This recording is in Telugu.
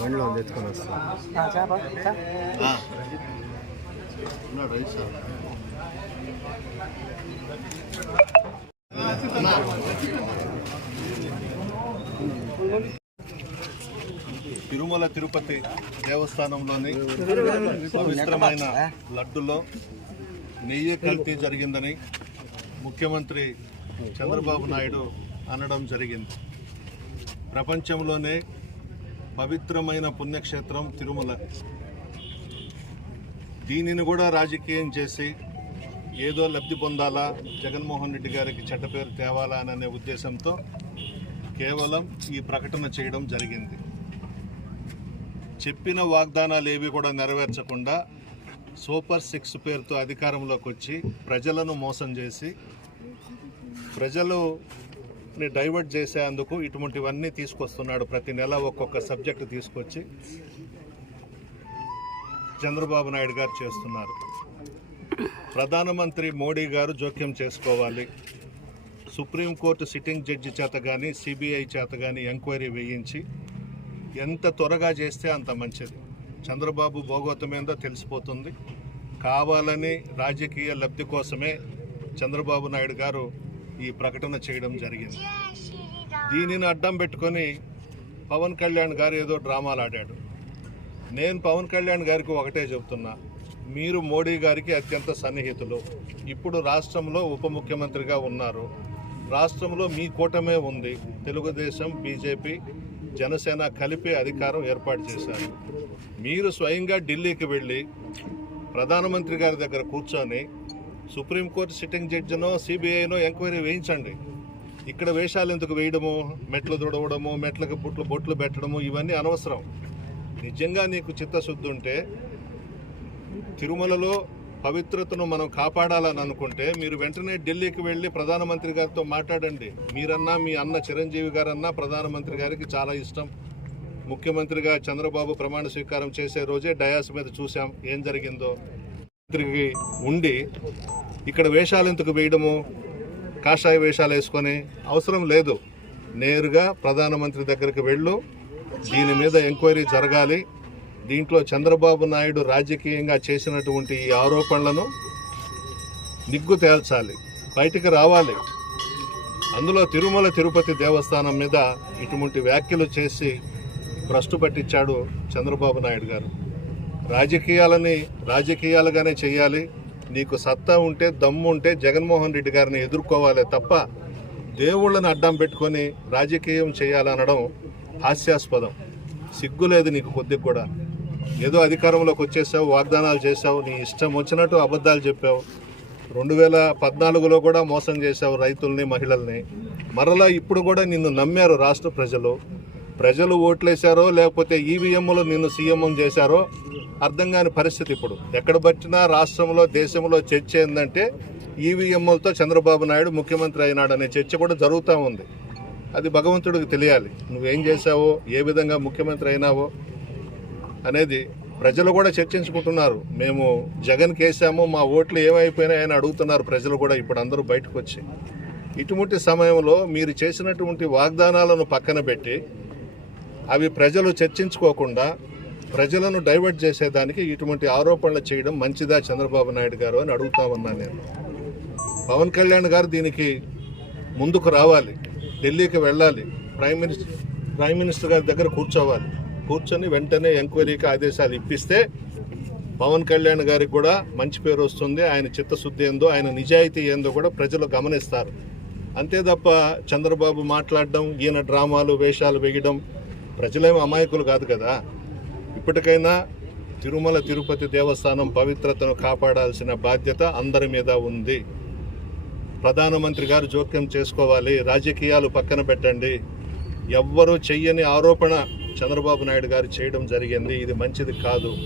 బండిలో తెచ్చుకొని వస్తాను. తిరుమల తిరుపతి దేవస్థానంలోని పవిత్రమైన లడ్డులో నెయ్యి కల్తీ జరిగిందని ముఖ్యమంత్రి చంద్రబాబు నాయుడు అనడం జరిగింది. ప్రపంచంలోనే పవిత్రమైన పుణ్యక్షేత్రం తిరుమల. దీనిని కూడా రాజకీయం చేసి ఏదో లబ్ధి పొందాలా, జగన్మోహన్ రెడ్డి గారికి చెడ్డ పేరు తేవాలా అనే ఉద్దేశంతో కేవలం ఈ ప్రకటన చేయడం జరిగింది. చెప్పిన వాగ్దానాలు ఏవి కూడా నెరవేర్చకుండా సూపర్ 6 పేరుతో అధికారంలోకి వచ్చి ప్రజలను మోసం చేసి ప్రజలని డైవర్ట్ చేసేందుకు ఇటువంటివన్నీ తీసుకొస్తున్నాడు. ప్రతి నెల ఒక్కొక్క సబ్జెక్టు తీసుకొచ్చి చంద్రబాబు నాయుడు గారు చేస్తున్నారు. ప్రధానమంత్రి మోడీ గారు జోక్యం చేసుకోవాలి. సుప్రీంకోర్టు సిట్టింగ్ జడ్జి చేత కానీ సిబిఐ చేత కానీ ఎంక్వైరీ వేయించి ఎంత త్వరగా చేస్తే అంత మంచిది. చంద్రబాబు భోగోతమేందో తెలిసిపోతుంది. కావాలని రాజకీయ లబ్ధి కోసమే చంద్రబాబు నాయుడు గారు ఈ ప్రకటన చేయడం జరిగింది. దీనిని అడ్డం పెట్టుకొని పవన్ కళ్యాణ్ గారు ఏదో డ్రామాలు ఆడాడు. నేను పవన్ కళ్యాణ్ గారికి ఒకటే చెబుతున్నా, మీరు మోడీ గారికి అత్యంత సన్నిహితులు. ఇప్పుడు రాష్ట్రంలో ఉప ముఖ్యమంత్రిగా ఉన్నారు. రాష్ట్రంలో మీ కూటమే ఉంది. తెలుగుదేశం, బీజేపీ, జనసేన కలిపి అధికారం ఏర్పాటు చేశారు. మీరు స్వయంగా ఢిల్లీకి వెళ్ళి ప్రధానమంత్రి గారి దగ్గర కూర్చొని సుప్రీంకోర్టు సిట్టింగ్ జడ్జినో సిబిఐనో ఎంక్వైరీ వేయించండి. ఇక్కడ వేషాలు ఎందుకు వేయడము, మెట్లు తుడవడము, మెట్లకు బొట్లు పెట్టడము, ఇవన్నీ అనవసరం. నిజంగా నీకు చిత్తశుద్ధి ఉంటే తిరుమలలో పవిత్రతను మనం కాపాడాలని అనుకుంటే మీరు వెంటనే ఢిల్లీకి వెళ్ళి ప్రధానమంత్రి గారితో మాట్లాడండి. మీరన్నా మీ అన్న చిరంజీవి గారన్నా ప్రధానమంత్రి గారికి చాలా ఇష్టం. ముఖ్యమంత్రిగా చంద్రబాబు ప్రమాణ స్వీకారం చేసే రోజే డయాస్ మీద చూసాం ఏం జరిగిందో. మంత్రికి ఉండి ఇక్కడ వేషాలు ఎందుకు వేయడము, కాషాయ వేషాలు వేసుకొని అవసరం లేదు. నేరుగా ప్రధానమంత్రి దగ్గరికి వెళ్ళు, దీని మీద ఎంక్వైరీ జరగాలి. దీంట్లో చంద్రబాబు నాయుడు రాజకీయంగా చేసినటువంటి ఈ ఆరోపణలను నిగ్గు తేల్చాలి, బయటికి రావాలి. అందులో తిరుమల తిరుపతి దేవస్థానం మీద ఇటువంటి వ్యాఖ్యలు చేసి భ్రష్టు పట్టించాడు చంద్రబాబు నాయుడు గారు. రాజకీయాలని రాజకీయాలుగానే చేయాలి. నీకు సత్తా ఉంటే, దమ్ము ఉంటే జగన్మోహన్ రెడ్డి గారిని ఎదుర్కోవాలి తప్ప దేవుళ్ళని అడ్డం పెట్టుకొని రాజకీయం చేయాలనడం హాస్యాస్పదం. సిగ్గులేదు నీకు కొద్దిగా కూడా. ఏదో అధికారంలోకి వచ్చేసావు, వాగ్దానాలు చేశావు, నీ ఇష్టం వచ్చినట్టు అబద్ధాలు చెప్పావు. 2014లో కూడా మోసం చేశావు రైతుల్ని, మహిళల్ని. మరలా ఇప్పుడు కూడా నిన్ను నమ్మారు రాష్ట్ర ప్రజలు ఓట్లేశారో లేకపోతే ఈవీఎంలు నిన్ను సీఎం చేశారో అర్థం కాని పరిస్థితి. ఇప్పుడు ఎక్కడ పట్టినా రాష్ట్రంలో, దేశంలో చర్చ ఏంటంటే ఈవీఎంలతో చంద్రబాబు నాయుడు ముఖ్యమంత్రి అయినాడనే చర్చ కూడా జరుగుతూ ఉంది. అది భగవంతుడికి తెలియాలి. నువ్వేం చేశావో, ఏ విధంగా ముఖ్యమంత్రి అయినావో అనేది ప్రజలు కూడా చర్చించుకుంటున్నారు. మేము జగన్కి వేసాము, మా ఓట్లు ఏమైపోయినాయని అడుగుతున్నారు ప్రజలు కూడా ఇప్పుడు అందరూ బయటకు వచ్చి. ఇటువంటి సమయంలో మీరు చేసినటువంటి వాగ్దానాలను పక్కన పెట్టి అవి ప్రజలు చర్చించుకోకుండా ప్రజలను డైవర్ట్ చేసేదానికి ఇటువంటి ఆరోపణలు చేయడం మంచిదా చంద్రబాబు నాయుడు గారు అని అడుగుతా ఉన్నాను నేను. పవన్ కళ్యాణ్ గారు దీనికి ముందుకు రావాలి, ఢిల్లీకి వెళ్ళాలి, ప్రైమ్ మినిస్టర్ గారి దగ్గర కూర్చోవాలి. కూర్చొని వెంటనే ఎంక్వైరీకి ఆదేశాలు ఇప్పిస్తే పవన్ కళ్యాణ్ గారికి కూడా మంచి పేరు వస్తుంది. ఆయన చిత్తశుద్ధి ఏందో, ఆయన నిజాయితీ ఏందో కూడా ప్రజలు గమనిస్తారు. అంతే తప్ప చంద్రబాబు మాట్లాడడం, ఈయన డ్రామాలు వేషాలు వేయడం, ప్రజలేమో అమాయకులు కాదు కదా. ఇప్పటికైనా తిరుమల తిరుపతి దేవస్థానం పవిత్రతను కాపాడాల్సిన బాధ్యత అందరి మీద ఉంది. ప్రధానమంత్రి గారు జోక్యం చేసుకోవాలి. రాజకీయాలు పక్కన పెట్టండి. ఎవ్వరూ చెయ్యని ఆరోపణ చంద్రబాబు నాయుడు గారు చేయడం జరిగింది. ఇది మంచిది కాదు.